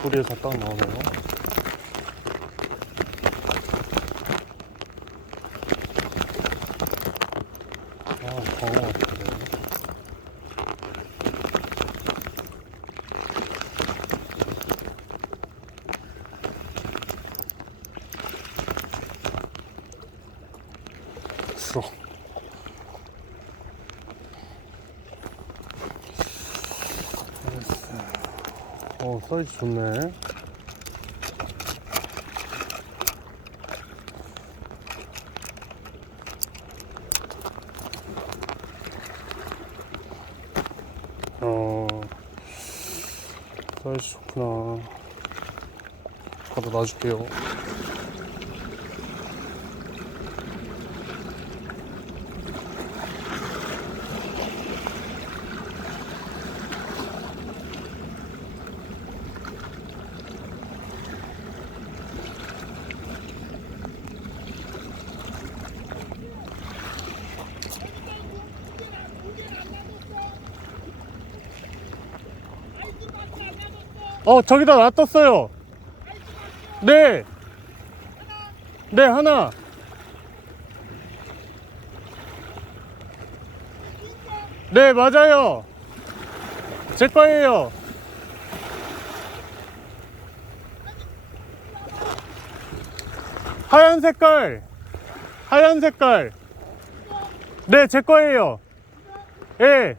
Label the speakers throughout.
Speaker 1: 보풀이에서 딱 나오네요. 아, 광어 같은데. 써. 어, 사이즈 좋네. 어, 사이즈 좋구나. 갖다 놔줄게요. 어, 저기다 놔뒀어요. 네. 네, 하나. 네, 맞아요. 제 거예요. 하얀 색깔. 하얀 색깔. 네, 제 거예요. 예. 네.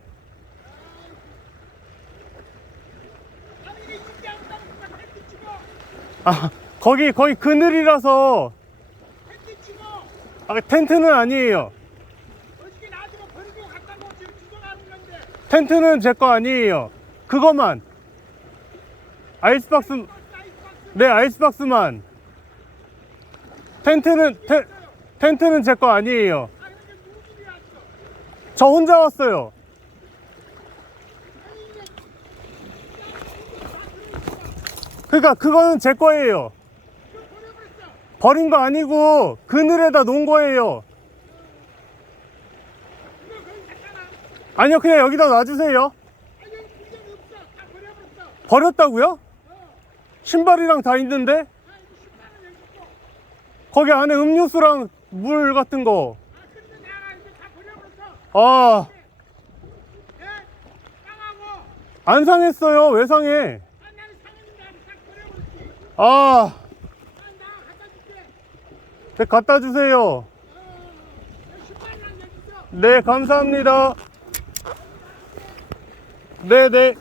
Speaker 1: 아, 거기, 거기 그늘이라서. 아, 텐트는 아니에요. 텐트는 제 거 아니에요. 그거만. 아이스박스, 네, 아이스박스만. 텐트는, 텐, 텐트는 제 거 아니에요. 저 혼자 왔어요. 그러니까 그거는 제 거예요. 버린 거 아니고 그늘에다 놓은 거예요. 아니요, 그냥 여기다 놔주세요. 버렸다고요? 신발이랑 다 있는데? 거기 안에 음료수랑 물 같은 거. 아, 안 상했어요. 왜 상해? 아, 네, 갖다 주세요. 네, 감사합니다. 네, 네.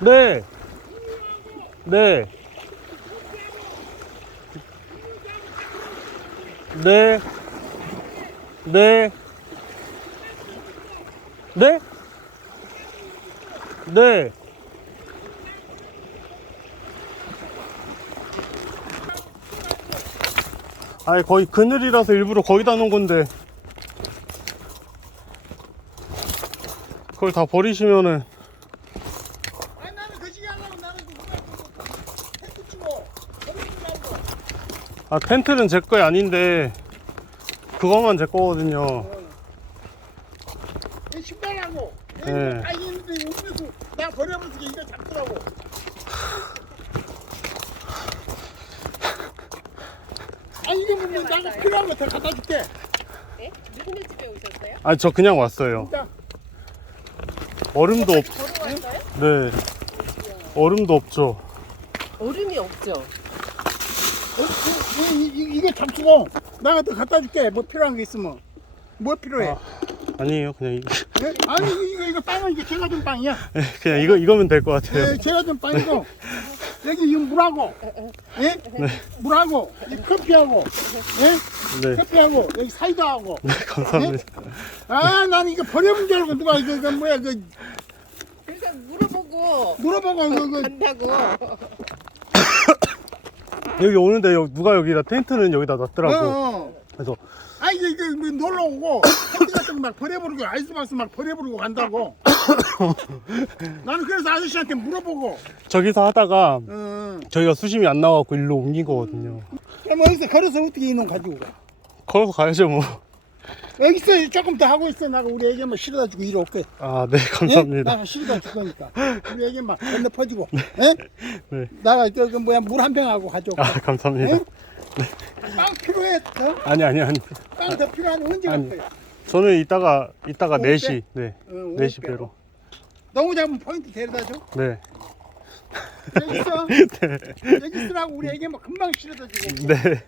Speaker 1: 네. 네. 네. 네. 네? 네. 아니 거의 그늘이라서 일부러 거기다 놓은 건데 그걸 다 버리시면은
Speaker 2: 아니 나는 거시기 하려고 나는 그 텐트 치고 버리지 말고
Speaker 1: 아 텐트는 제거 아닌데 그거만 제 거거든요
Speaker 2: 이 신발하고
Speaker 1: 네.
Speaker 2: 다 있는데 음료수 나 버려버려서 이거 잡더라고 아 이거 보면 나가 필요한 거더 갖다 줄게
Speaker 3: 네? 누구네 집에 오셨어요?
Speaker 1: 아 저 그냥 왔어요
Speaker 2: 진짜
Speaker 1: 얼음도 없
Speaker 3: 걸어 왔어요?
Speaker 1: 네 얼음도 없죠
Speaker 3: 얼음이 없죠.
Speaker 2: 어, 이, 이, 이, 이거 잡수고 나가 더 갖다 줄게. 뭐 필요한 거 있으면. 뭐 필요해?
Speaker 1: 아, 아니에요. 그냥 이-
Speaker 2: 예? 아니 이거 이거, 이거 빵은 이게 제가 준 빵이야.
Speaker 1: 그냥 이거 이거면 될 것 같아요.
Speaker 2: 예, 제가 준 빵이고. 여기 이 물하고. 예? 물하고 이 커피하고. 예?
Speaker 1: 네,
Speaker 2: 커피하고 여기 사이다하고.
Speaker 1: 네 감사합니다.
Speaker 2: 아 나는 이거 버려본 줄 알고 누가 이거, 이거 뭐야 그
Speaker 3: 그래서 물어보고 물어보고
Speaker 2: 물어보고 그, 그,
Speaker 3: 간다고.
Speaker 1: 여기 오는데 여- 누가 여기다 텐트는 여기다
Speaker 2: 어,
Speaker 1: 놨더라고.
Speaker 2: 어.
Speaker 1: 그래서
Speaker 2: 아 이게 이게 뭐 놀러 오고 텐트 같은 거 막 버려버리고 아이스박스 막 버려버리고 간다고. 나는 그래서 아저씨한테 물어보고.
Speaker 1: 저기서 하다가
Speaker 2: 어.
Speaker 1: 저희가 수심이 안 나와갖고 일로 옮긴 거거든요.
Speaker 2: 그럼 여기서 걸어서 어떻게 이놈 가지고 가?
Speaker 1: 걸어서 가야죠 뭐.
Speaker 2: 여기서 조금 더 하고 있어. 나가 우리 애기만 실어다 주고 이리 올게.
Speaker 1: 아, 네, 감사합니다.
Speaker 2: 나가 실어다 줄 거니까. 우리 애기만 건너 퍼지고. 예?
Speaker 1: 네.
Speaker 2: 나가 그, 그 뭐야 물 한 병 하고 가져올게.
Speaker 1: 아, 감사합니다.
Speaker 2: 응? 빵 필요해? 더?
Speaker 1: 아니, 아니, 아니.
Speaker 2: 빵 더 필요하면 언제
Speaker 1: 아니.
Speaker 2: 갈 거야?
Speaker 1: 저는 이따가, 이따가
Speaker 2: 오후에?
Speaker 1: 4시, 네.
Speaker 2: 어,
Speaker 1: 4시
Speaker 2: 오후에
Speaker 1: 배로.
Speaker 2: 너무 잡으면 포인트 데려다 줘.
Speaker 1: 네.
Speaker 2: 여기 있어. 여기 있으라고 우리 애기만 금방 실어다 주고.
Speaker 1: 네.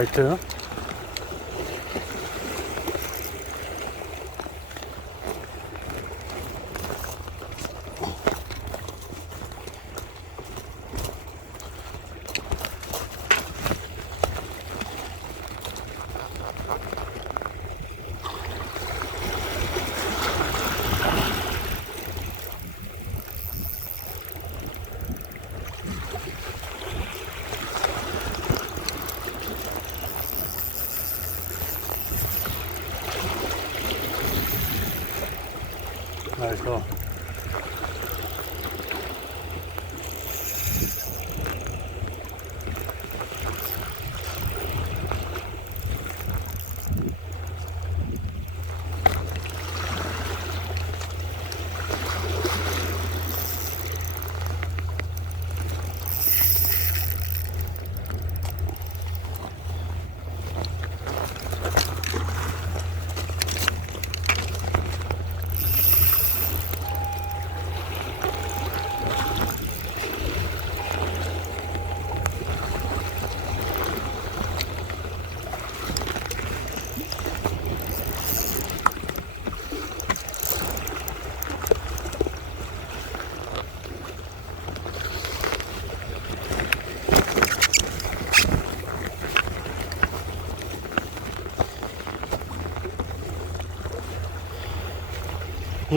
Speaker 1: 화이트. Very cool.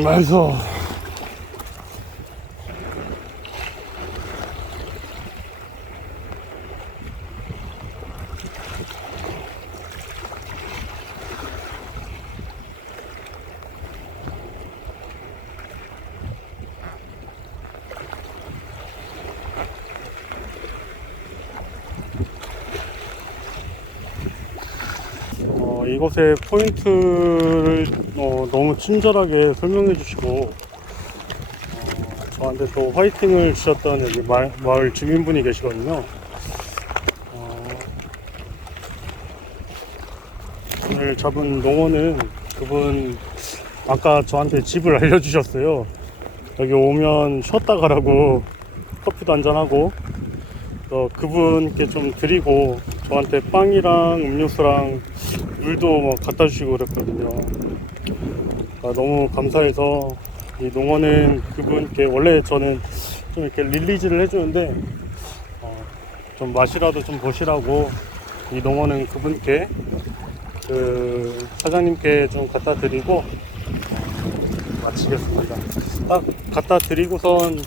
Speaker 1: 맛있어. 어, 이곳의 포인트를 어, 너무 친절하게 설명해 주시고 어, 저한테 또 화이팅을 주셨던 여기 마, 마을 주민분이 계시거든요. 어, 오늘 잡은 농어는 그분 아까 저한테 집을 알려주셨어요. 여기 오면 쉬었다 가라고 커피도 한잔하고 또 그분께 좀 드리고 저한테 빵이랑 음료수랑 물도 뭐 갖다 주시고 그랬거든요. 아, 너무 감사해서 이 농어는 그분께 원래 저는 좀 이렇게 릴리즈를 해주는데 어, 좀 맛이라도 좀 보시라고 이 농어는 그분께 그 사장님께 좀 갖다 드리고 어, 마치겠습니다. 딱 갖다 드리고선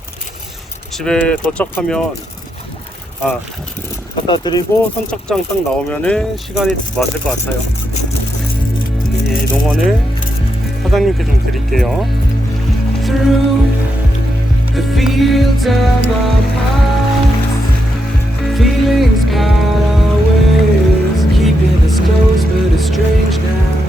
Speaker 1: 집에 도착하면 아 갖다 드리고 선착장 딱 나오면은 시간이 맞을 것 같아요. 이 농어는 사장님께 좀 드릴게요.
Speaker 4: Feelings not always keeping us close, but it's strange now.